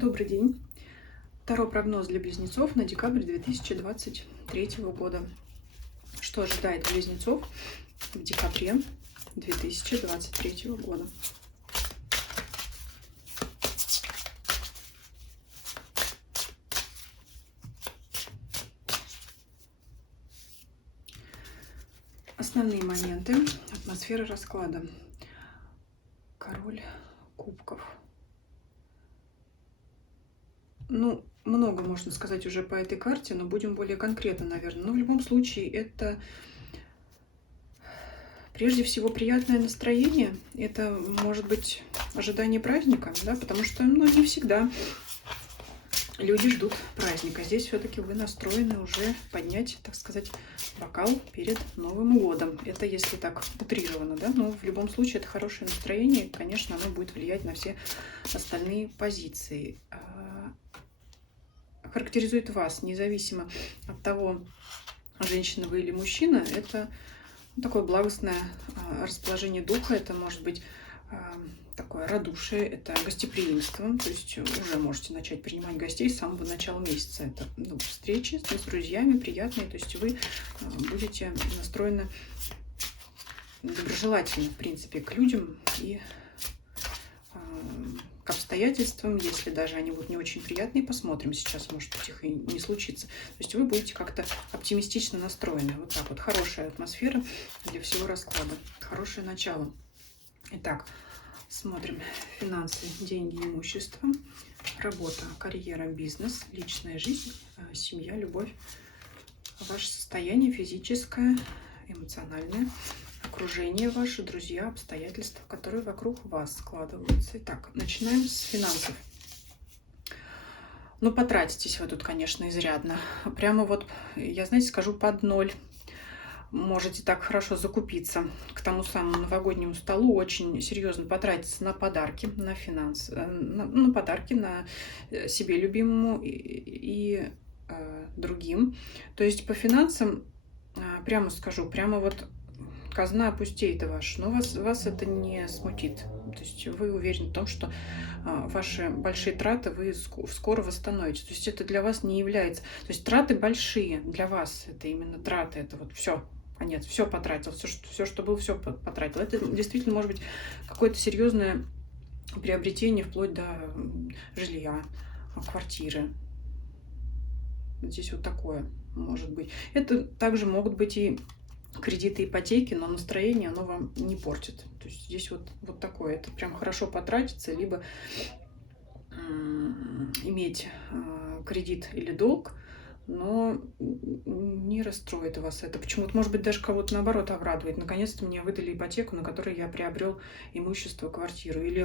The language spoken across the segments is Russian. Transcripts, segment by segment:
Добрый день. Таро прогноз для близнецов на декабрь 2023 года. Что ожидает близнецов в декабре 2023 года? Основные моменты атмосферы расклада. Король кубков. Много можно сказать уже по этой карте, но будем более конкретно, наверное. Но в любом случае это прежде всего приятное настроение. Это может быть ожидание праздника, да, потому что не всегда люди ждут праздника. Здесь все-таки вы настроены уже поднять, так сказать, бокал перед Новым годом. Это если так утрированно, да, но в любом случае это хорошее настроение, и, конечно, оно будет влиять на все остальные позиции. Характеризует вас, независимо от того, женщина вы или мужчина, это такое благостное расположение духа, это может быть такое радушие, это гостеприимство, то есть уже можете начать принимать гостей с самого начала месяца. Это встречи с друзьями приятные, то есть вы будете настроены доброжелательно, в принципе, к людям и к обстоятельствам, если даже они будут не очень приятные, посмотрим сейчас, может быть, их и не случится. То есть вы будете как-то оптимистично настроены. Вот так вот. Хорошая атмосфера для всего расклада. Хорошее начало. Итак, смотрим финансы, деньги, имущество, работа, карьера, бизнес, личная жизнь, семья, любовь, ваше состояние физическое, эмоциональное, окружение ваше, друзья, обстоятельства, которые вокруг вас складываются. Итак, начинаем с финансов. Потратитесь вы тут, конечно, изрядно. Прямо вот, я, знаете, скажу под ноль. Можете так хорошо закупиться к тому самому новогоднему столу, очень серьезно потратиться на подарки, на финансы, на подарки на себе любимому и другим. То есть по финансам, прямо скажу, прямо вот казна опустеет ваша, но вас это не смутит. То есть вы уверены в том, что ваши большие траты вы скоро восстановите. То есть это для вас не является... То есть траты большие для вас, это именно траты, это вот все. Конец, все потратил, все, что было, все потратил. Это действительно может быть какое-то серьезное приобретение вплоть до жилья, квартиры. Здесь вот такое может быть. Это также могут быть и кредиты, ипотеки, но настроение оно вам не портит. То есть здесь вот такое. Это прям хорошо потратиться, либо иметь кредит или долг, но не расстроит вас это. Почему-то, может быть, даже кого-то наоборот обрадует. Наконец-то мне выдали ипотеку, на которой я приобрел имущество, квартиру. Или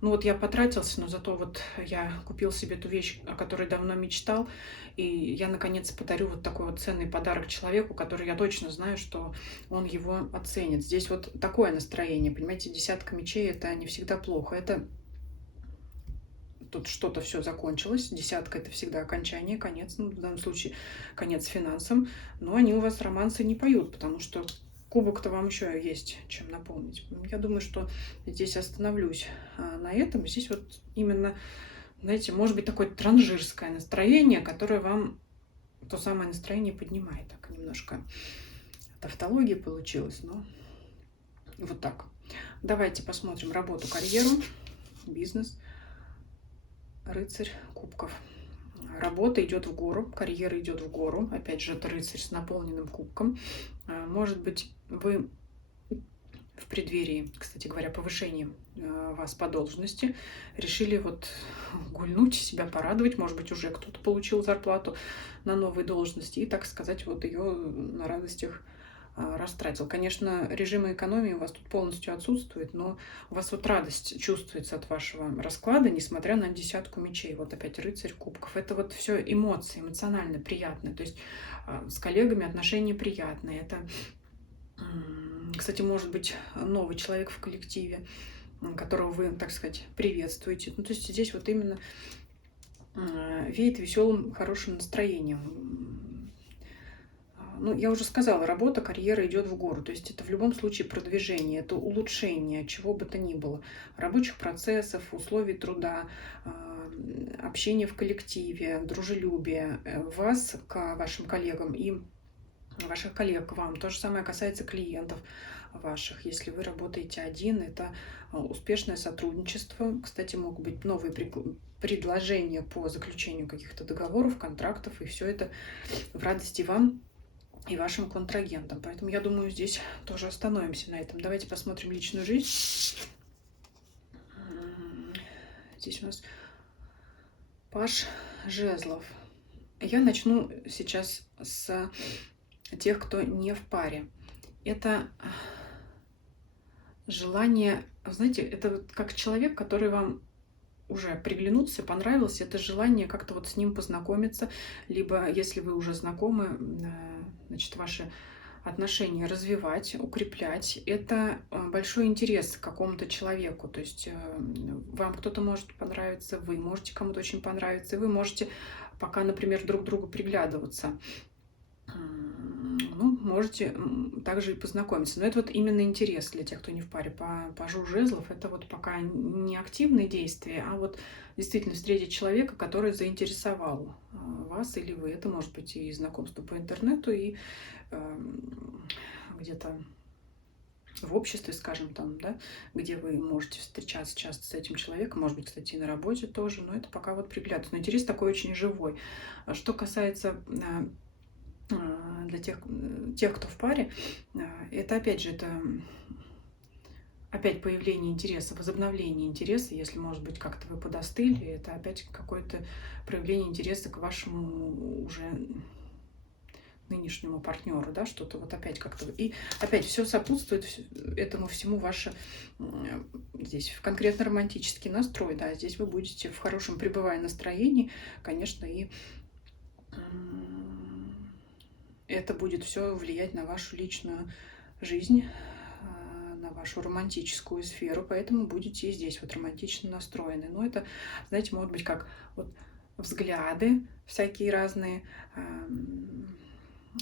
вот я потратился, но зато вот я купил себе ту вещь, о которой давно мечтал, и я наконец подарю вот такой вот ценный подарок человеку, который я точно знаю, что он его оценит. Здесь вот такое настроение, понимаете, десятка мечей это не всегда плохо. Это тут что-то все закончилось. Десятка это всегда окончание, конец. В данном случае конец финансам. Но они у вас романсы не поют, потому что кубок-то вам еще есть чем наполнить. Я думаю, что здесь остановлюсь на этом. Здесь вот именно, знаете, может быть такое транжирское настроение, которое вам то самое настроение поднимает. Так немножко тавтология получилась, но вот так. Давайте посмотрим работу, карьеру, бизнес. Рыцарь кубков. Работа идет в гору, карьера идет в гору. Опять же, это рыцарь с наполненным кубком. Может быть, вы в преддверии, кстати говоря, повышения вас по должности решили вот гульнуть, себя порадовать. Может быть, уже кто-то получил зарплату на новой должности и, так сказать, вот ее на радостях растратил. Конечно, режим экономии у вас тут полностью отсутствует, но у вас вот радость чувствуется от вашего расклада, несмотря на десятку мечей. Вот опять рыцарь кубков. Это вот все эмоции, эмоционально приятные. То есть с коллегами отношения приятные. Это, кстати, может быть новый человек в коллективе, которого вы, так сказать, приветствуете. То есть здесь вот именно веет веселым, хорошим настроением. Я уже сказала, работа, карьера идет в гору. То есть это в любом случае продвижение, это улучшение чего бы то ни было. Рабочих процессов, условий труда, общение в коллективе, дружелюбие вас к вашим коллегам и ваших коллег к вам. То же самое касается клиентов ваших. Если вы работаете один, это успешное сотрудничество. Кстати, могут быть новые предложения по заключению каких-то договоров, контрактов, и все это в радости вам и вашим контрагентам. Поэтому я думаю, здесь тоже остановимся на этом. Давайте посмотрим личную жизнь. Здесь у нас паж жезлов. Я начну сейчас с тех, кто не в паре. Это желание, знаете, это вот как человек, который вам уже приглянулся, понравился, это желание как-то вот с ним познакомиться, либо, если вы уже знакомы, значит, ваши отношения развивать, укреплять. Это большой интерес к какому-то человеку, то есть вам кто-то может понравиться, вы можете кому-то очень понравиться, и вы можете пока, например, друг к другу приглядываться. Ну, можете также и познакомиться. Но это вот именно интерес для тех, кто не в паре. По пажу жезлов это вот пока не активные действия, а вот действительно встретить человека, который заинтересовал вас или вы. Это может быть и знакомство по интернету, и где-то в обществе, скажем, там, да, где вы можете встречаться часто с этим человеком, может быть, кстати, и на работе тоже, но это пока вот приглядывается. Но интерес такой очень живой. Что касается для тех, кто в паре, это опять же, это опять появление интереса, возобновление интереса, если, может быть, как-то вы подостыли, это опять какое-то проявление интереса к вашему уже нынешнему партнеру, да, что-то вот опять как-то. И опять все сопутствует этому всему ваше здесь конкретно романтический настрой, да, здесь вы будете в хорошем пребывая настроении, конечно, и это будет все влиять на вашу личную жизнь, на вашу романтическую сферу, поэтому будете и здесь вот романтично настроены. Но это, знаете, могут быть как вот взгляды всякие разные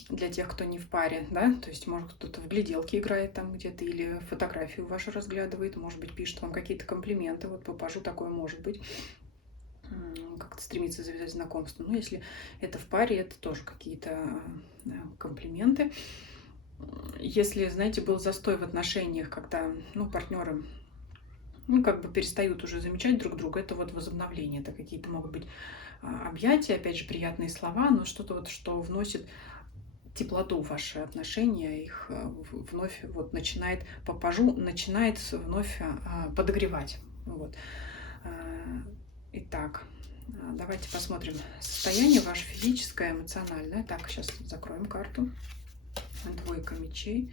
для тех, кто не в паре, да, то есть, может, кто-то в гляделке играет там где-то или фотографию вашу разглядывает, может быть, пишет вам какие-то комплименты, вот по пажу такое может быть, как-то стремится завязать знакомство. Но если это в паре, это тоже какие-то комплименты. Если, знаете, был застой в отношениях, когда, ну, партнеры, ну, как бы перестают уже замечать друг друга, это вот возобновление, это какие-то могут быть объятия, опять же, приятные слова, но что-то вот, что вносит теплоту в ваши отношения, их вновь вот начинает по пажу, начинает вновь подогревать. Вот. Итак, давайте посмотрим состояние ваше физическое, эмоциональное. Так, сейчас закроем карту. Двойка мечей.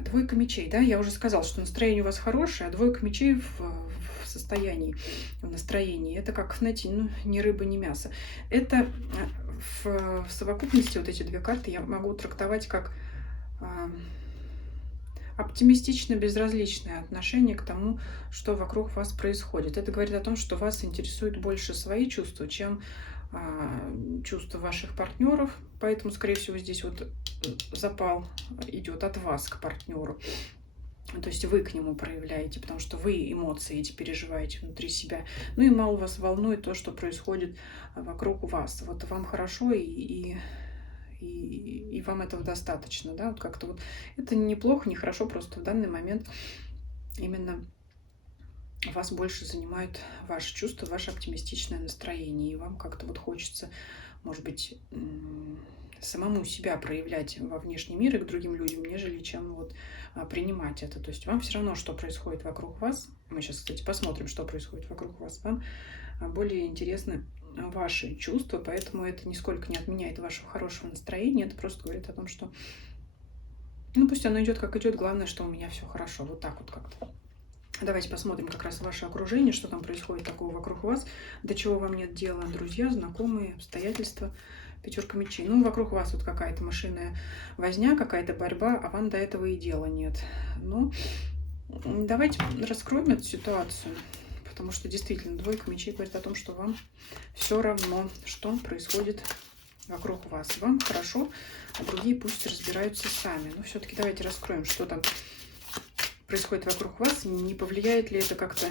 Двойка мечей, да, я уже сказала, что настроение у вас хорошее, а двойка мечей в состоянии, в настроении, это как, знаете, ну, ни рыба, ни мясо. Это в совокупности вот эти две карты я могу трактовать как оптимистично безразличное отношение к тому, что вокруг вас происходит. Это говорит о том, что вас интересуют больше свои чувства, чем чувства ваших партнеров. Поэтому, скорее всего, здесь вот запал идет от вас к партнеру. То есть вы к нему проявляете, потому что вы эмоции эти переживаете внутри себя. Ну и мало вас волнует то, что происходит вокруг вас. Вот вам хорошо, и вам этого достаточно, да, вот как-то вот это неплохо, не хорошо, просто в данный момент именно вас больше занимают ваши чувства, ваше оптимистичное настроение, и вам как-то вот хочется, может быть, самому себя проявлять во внешний мир и к другим людям, нежели чем вот принимать это. То есть вам все равно, что происходит вокруг вас. Мы сейчас, кстати, посмотрим, что происходит вокруг вас. Вам более интересны ваши чувства, поэтому это нисколько не отменяет вашего хорошего настроения. Это просто говорит о том, что ну пусть оно идет как идет, главное, что у меня все хорошо. Вот так вот как-то. Давайте посмотрим как раз ваше окружение, что там происходит такого вокруг вас, до чего вам нет дела, друзья, знакомые, обстоятельства. Пятерка мечей. Ну, вокруг вас вот какая-то мышиная возня, какая-то борьба, а вам до этого и дела нет. Ну, давайте раскроем эту ситуацию, потому что действительно двойка мечей говорит о том, что вам все равно, что происходит вокруг вас. Вам хорошо, а другие пусть разбираются сами. Но все-таки давайте раскроем, что там происходит вокруг вас, не повлияет ли это как-то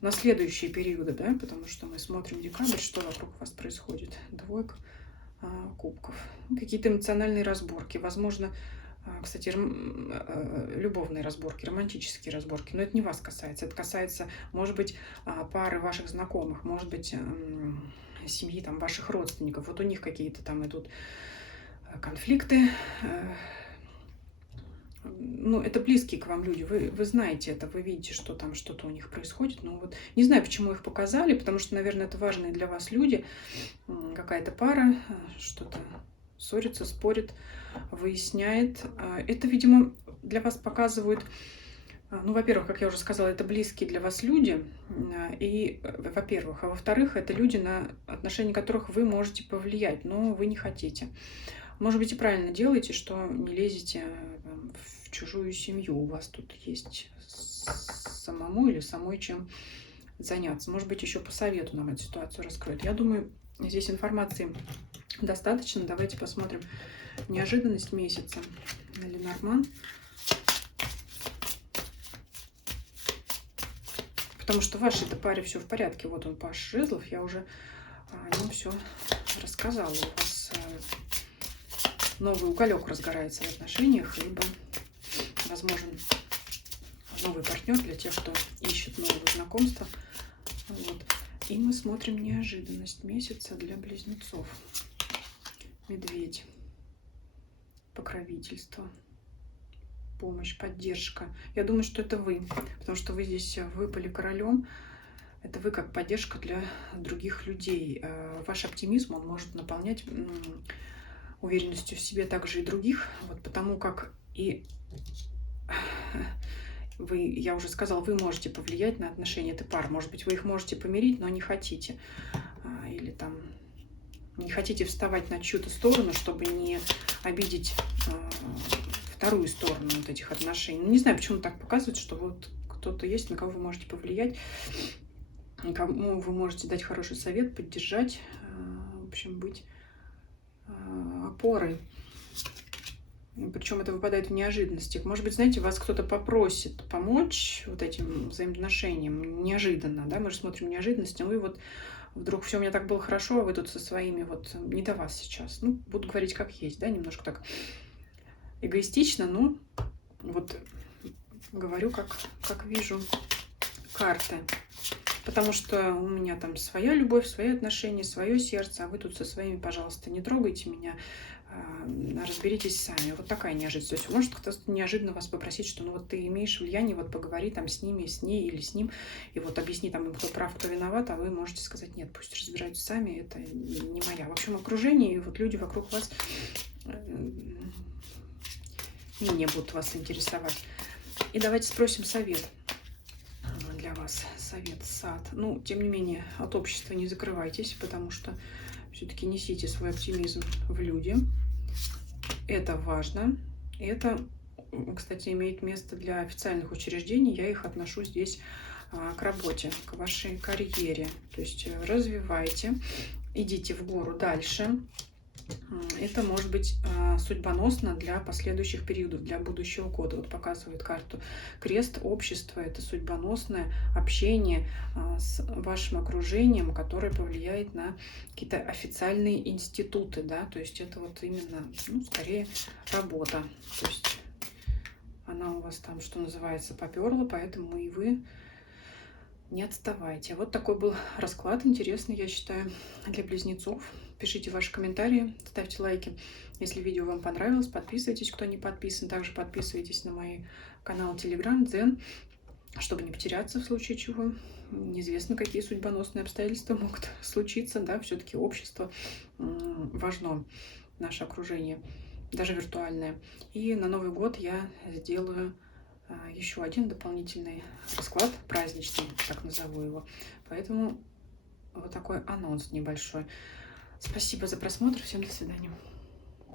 на следующие периоды, да, потому что мы смотрим декабрь, что вокруг вас происходит. Двойка кубков. Какие-то эмоциональные разборки, возможно, кстати, любовные разборки, романтические разборки, но это не вас касается, это касается, может быть, пары ваших знакомых, может быть, семьи там ваших родственников, вот у них какие-то там идут конфликты. Ну, это близкие к вам люди, вы знаете это, вы видите, что там что-то у них происходит. Ну, вот не знаю, почему их показали, потому что, наверное, это важные для вас люди. Какая-то пара что-то ссорится, спорит, выясняет. Это, видимо, для вас показывают, ну, во-первых, как я уже сказала, это близкие для вас люди, и, во-первых, а во-вторых, это люди, на отношения которых вы можете повлиять, но вы не хотите. Может быть, и правильно делаете, что не лезете в чужую семью. У вас тут есть самому или самой чем заняться. Может быть, еще по совету нам эту ситуацию раскроют. Я думаю, здесь информации достаточно. Давайте посмотрим неожиданность месяца. Ленорман. Потому что в вашей-то паре все в порядке. Вот он, Паш Жезлов. Я уже о нем все рассказала. У вас новый уголек разгорается в отношениях, либо возможен новый партнер для тех, кто ищет нового знакомства. Вот. И мы смотрим неожиданность месяца для близнецов. Медведь. Покровительство. Помощь, поддержка. Я думаю, что это вы, потому что вы здесь выпали королем. Это вы как поддержка для других людей. Ваш оптимизм, он может наполнять уверенностью в себе также и других. Вот потому как и вы, я уже сказала, вы можете повлиять на отношения этой пары. Может быть, вы их можете помирить, но не хотите. Или там не хотите вставать на чью-то сторону, чтобы не обидеть вторую сторону вот этих отношений. Ну, не знаю, почему так показывает, что вот кто-то есть, на кого вы можете повлиять, кому вы можете дать хороший совет, поддержать, в общем, быть опорой. Причем это выпадает в неожиданностях. Может быть, знаете, вас кто-то попросит помочь вот этим взаимоотношениям неожиданно, да, мы же смотрим неожиданность, а вы вот вдруг все у меня так было хорошо, а вы тут со своими, вот не до вас сейчас. Ну, буду говорить как есть, да, немножко так эгоистично, но вот говорю, как вижу карты. Потому что у меня там своя любовь, свои отношения, свое сердце, а вы тут со своими, пожалуйста, не трогайте меня, разберитесь сами. Вот такая неожиданность. То есть может кто-то неожиданно вас попросить, что ну вот ты имеешь влияние, вот поговори там с ними, с ней или с ним, и вот объясни там им, кто прав, кто виноват, а вы можете сказать, нет, пусть разбираются сами, это не моя. В общем, окружение и вот люди вокруг вас не будут вас интересовать. И давайте спросим совет. Для вас совет, сад. Ну, тем не менее, от общества не закрывайтесь, потому что все-таки несите свой оптимизм в люди. Это важно. Это, кстати, имеет место для официальных учреждений. Я их отношу здесь к работе, к вашей карьере. То есть развивайте, идите в гору дальше. Это может быть судьбоносно для последующих периодов, для будущего года. Вот показывает карту крест, общество, это судьбоносное общение с вашим окружением, которое повлияет на какие-то официальные институты, да, то есть это вот именно, ну, скорее работа. То есть она у вас там, что называется, поперла, поэтому и вы не отставайте. Вот такой был расклад интересный, я считаю, для близнецов. Пишите ваши комментарии, ставьте лайки, если видео вам понравилось. Подписывайтесь, кто не подписан. Также подписывайтесь на мой канал Telegram, Дзен, чтобы не потеряться в случае чего. Неизвестно, какие судьбоносные обстоятельства могут случиться. Да, все-таки общество важно, наше окружение, даже виртуальное. И на Новый год я сделаю еще один дополнительный расклад, праздничный, так назову его. Поэтому вот такой анонс небольшой. Спасибо за просмотр. Всем до свидания.